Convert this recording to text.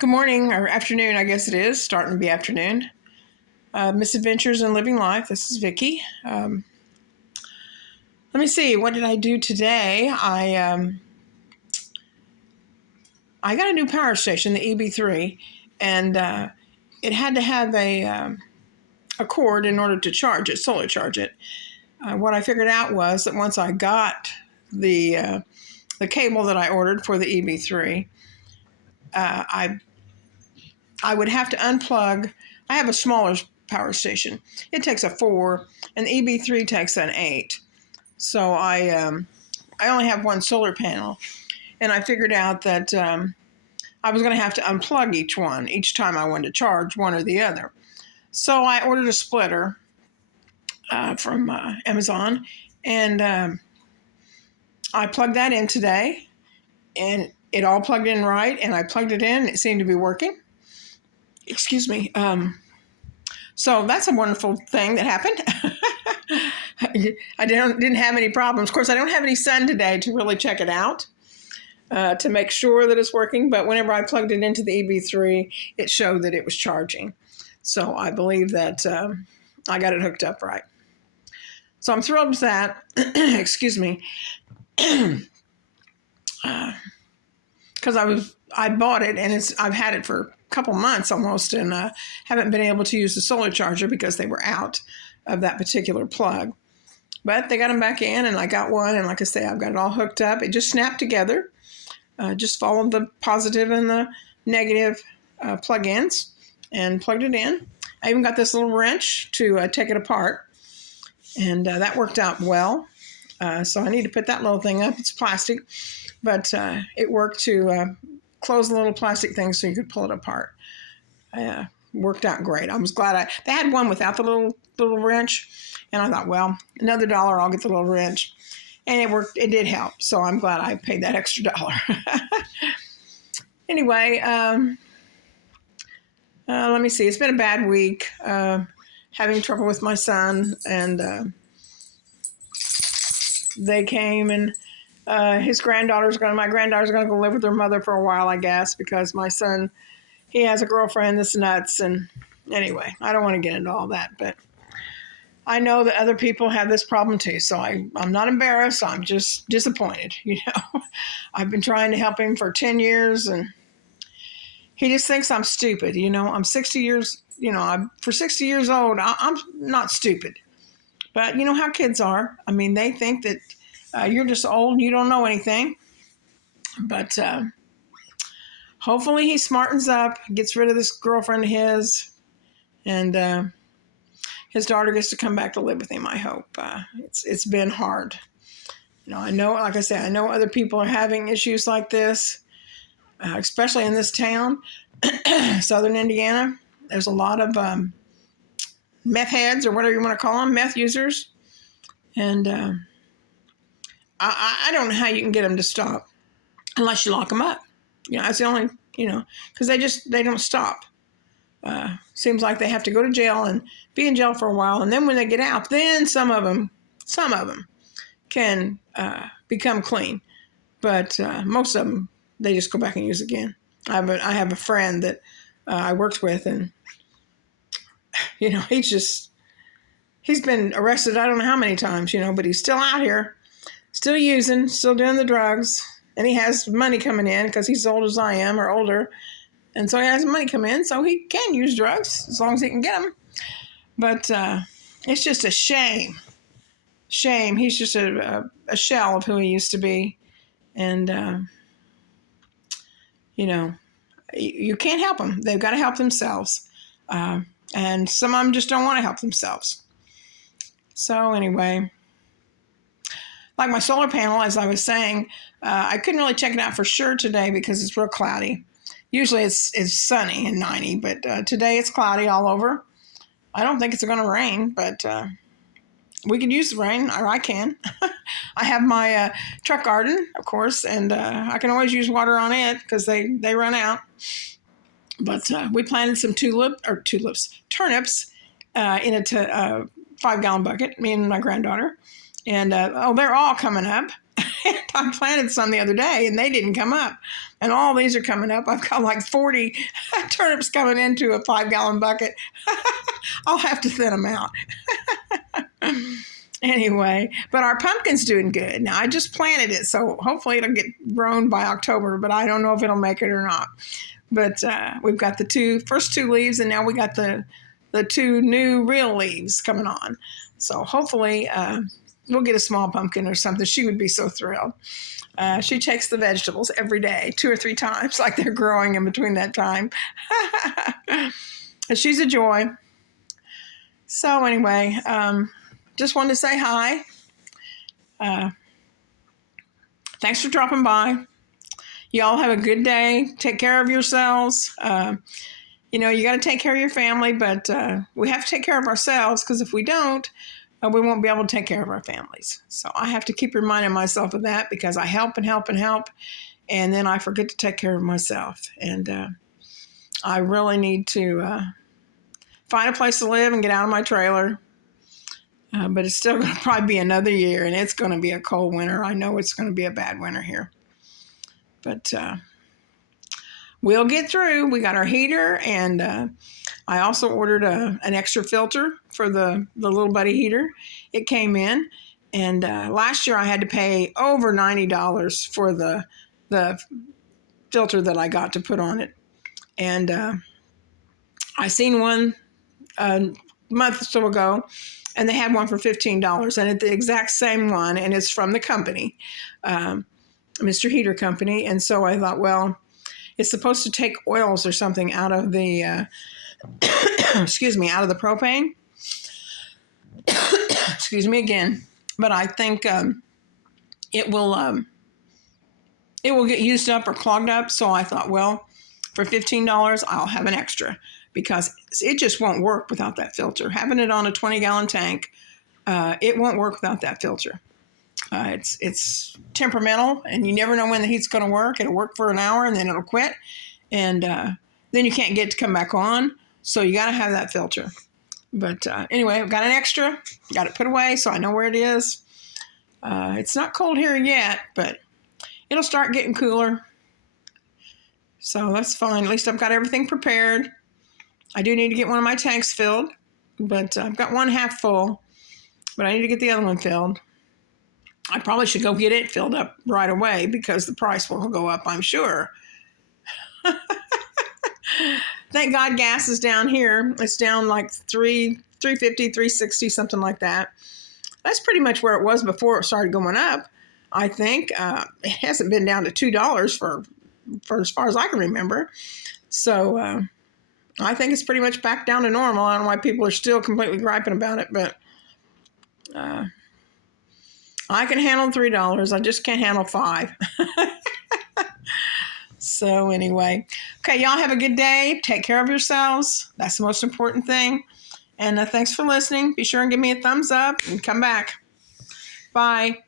Good morning, or afternoon, I guess it is, starting to be afternoon. Misadventures in Living Life. This is Vicki. Let me see, what did I do today? I got a new power station, the Eb3, and it had to have a cord in order to charge it, solar charge it. What I figured out was that once I got the cable that I ordered for the Eb3, I would have to unplug. I have a smaller power station. It takes a 4, and the Eb3 takes an 8. So I only have one solar panel, and I figured out that I was going to have to unplug each time I wanted to charge one or the other. So I ordered a splitter from Amazon, and I plugged that in today, and it all plugged in right, and I plugged it in, and it seemed to be working. Excuse me. So that's a wonderful thing that happened. I didn't have any problems. Of course, I don't have any sun today to really check it out to make sure that it's working. But whenever I plugged it into the Eb3, it showed that it was charging. So I believe that I got it hooked up right. So I'm thrilled with that. Excuse me. Because I bought it, and I've had it for a couple months almost, and haven't been able to use the solar charger because they were out of that particular plug. But they got them back in, and I got one, and like I say, I've got it all hooked up. It just snapped together. Just followed the positive and the negative plug-ins and plugged it in. I even got this little wrench to take it apart, and that worked out well. So I need to put that little thing up. It's plastic, but it worked to close the little plastic thing so you could pull it apart. Worked out great. I was glad they had one without the little wrench, and I thought, well, another $1, I'll get the little wrench. And it worked. It did help. So I'm glad I paid that extra $1. Anyway, let me see. It's been a bad week. Having trouble with my son, and they came, and my granddaughter's going to go live with her mother for a while, I guess, because my son, he has a girlfriend that's nuts. And anyway, I don't want to get into all that, but I know that other people have this problem too. So I'm not embarrassed. I'm just disappointed. I've been trying to help him for 10 years, and he just thinks I'm stupid. I'm 60 years, for 60 years old, I'm not stupid. But you know how kids are. I mean, they think that you're just old and you don't know anything. But hopefully he smartens up, gets rid of this girlfriend of his, and his daughter gets to come back to live with him, I hope. It's been hard. I know, like I say, I know other people are having issues like this, especially in this town, Southern Indiana. There's a lot of meth heads, or whatever you want to call them, meth users. And I don't know how you can get them to stop unless you lock them up. That's the only, because they don't stop. Seems like they have to go to jail and be in jail for a while. And then when they get out, then some of them can become clean. But most of them, they just go back and use again. I have a friend that I worked with, and he's been arrested I don't know how many times, but he's still out here, still using, still doing the drugs, and he has money coming in because he's as old as I am, or older, and so he has money come in, so he can use drugs as long as he can get them. But it's just a shame. He's just a shell of who he used to be, and you can't help them. They've got to help themselves. And some of them just don't want to help themselves. So anyway, like my solar panel, as I was saying, I couldn't really check it out for sure today because it's real cloudy. Usually it's sunny and 90, but today it's cloudy all over. I don't think it's going to rain, but we could use the rain, or I can. I have my truck garden, of course, and I can always use water on it because they run out. But we planted some turnips in a 5-gallon bucket, me and my granddaughter. And, they're all coming up. I planted some the other day and they didn't come up. And all these are coming up. I've got like 40 turnips coming into a 5-gallon bucket. I'll have to thin them out. Anyway, but our pumpkin's doing good. Now, I just planted it, so hopefully it'll get grown by October, but I don't know if it'll make it or not. But we've got the first two leaves, and now we got the 2 new real leaves coming on. So hopefully we'll get a small pumpkin or something. She would be so thrilled. She takes the vegetables every day, 2 or 3 times, like they're growing in between that time. She's a joy. So anyway, just wanted to say hi. Thanks for dropping by. Y'all have a good day. Take care of yourselves. You got to take care of your family, but we have to take care of ourselves, because if we don't, we won't be able to take care of our families. So I have to keep reminding myself of that, because I help and help and help, and then I forget to take care of myself. And I really need to find a place to live and get out of my trailer. But it's still going to probably be another year, and it's going to be a cold winter. I know it's going to be a bad winter here. But we'll get through. We got our heater, and I also ordered an extra filter for the little buddy heater. It came in, and last year I had to pay over $90 for the filter that I got to put on it. And I seen one a month or so ago, and they had one for $15, and it's the exact same one, and it's from the company, Mr. Heater Company. And so I thought, well, it's supposed to take oils or something out of the, excuse me, out of the propane. Excuse me again. But I think it will get used up or clogged up. So I thought, well, for $15, I'll have an extra, because it just won't work without that filter. Having it on a 20-gallon tank, it won't work without that filter. It's temperamental, and you never know when the heat's going to work. It'll work for an hour, and then it'll quit, and then you can't get it to come back on. So you got to have that filter. But anyway, I've got an extra. Got it put away, so I know where it is. It's not cold here yet, but it'll start getting cooler. So that's fine. At least I've got everything prepared. I do need to get one of my tanks filled, but I've got one half full, but I need to get the other one filled. I probably should go get it filled up right away, because the price will go up, I'm sure. Thank God gas is down here. It's down like $3.50, $3.60, something like that. That's pretty much where it was before it started going up. I think it hasn't been down to $2 for as far as I can remember. So I think it's pretty much back down to normal. I don't know why people are still completely griping about it, but I can handle $3. I just can't handle $5. So anyway, okay, y'all have a good day. Take care of yourselves. That's the most important thing. And thanks for listening. Be sure and give me a thumbs up and come back. Bye.